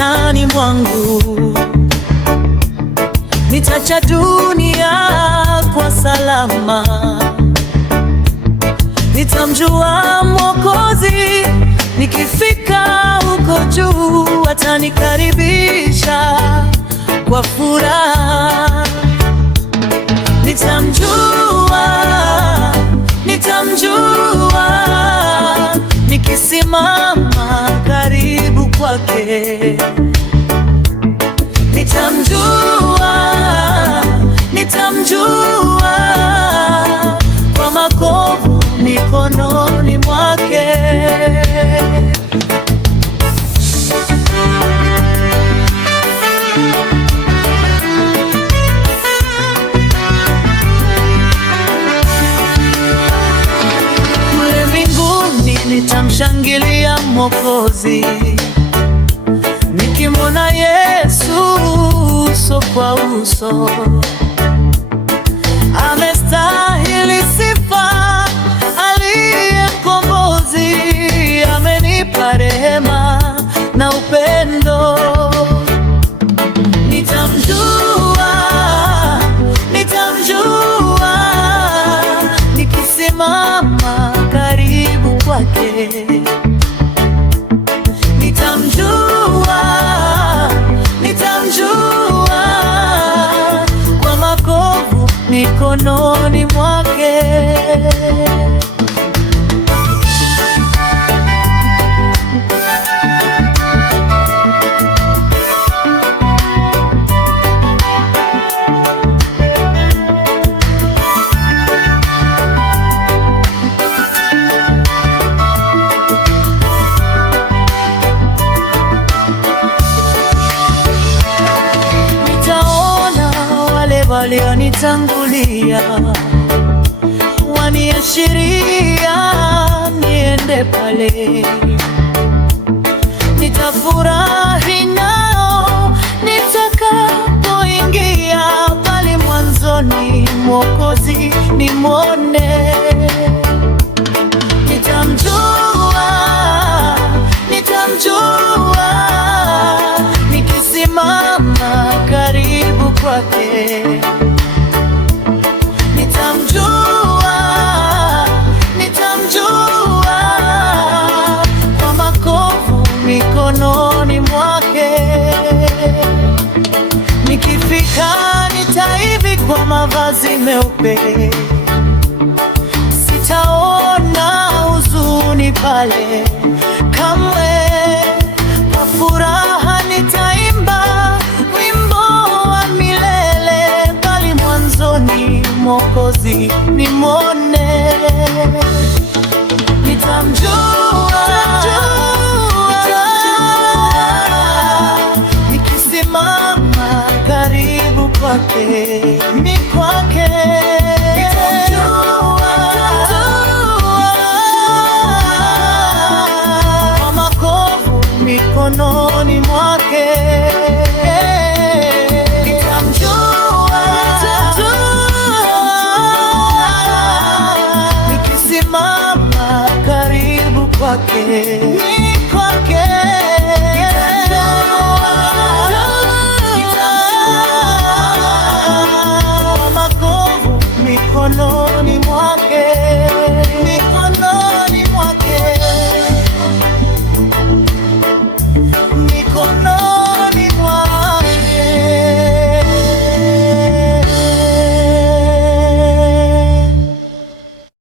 maishani mwangu. Nitacha dunia kwa salama, nitamjua Mwokozi. Nikifika huko juu, atanikaribisha kwa furaha. Nitamjua nikisimama karibu kwake. Nitamjua kwa makovu mikononi mwake. Kule mbinguni nitamshangilia Mwokozi, nikimwona Yesu uso kwa uso. Amestahili sifa, aliye mkombozi, amenipa rehema na upendo. Nitamjua nikisimama karibu kwake. Nitamjua kwa makovu mikononi mwake. Walionitangulia waniashiria niende pale. Nitafurahi nao nitakapoingia pale mwanzoni, Mwokozi nimwone. Nitamjua nikisimama karibu kwake. Nitamjua kwa makovu mikononi mwake. Nikifika nitaivikwa mavazi meupe, sitaona huzuni pale kamwe. Kwa furaha nitaimba wimbo wa milele pale mwanzoni, Mwokozi nimwone. Nitamjua nikisimama karibu kwake. Kwa makovu mikononi mwake. Nikisimama karibu kwake.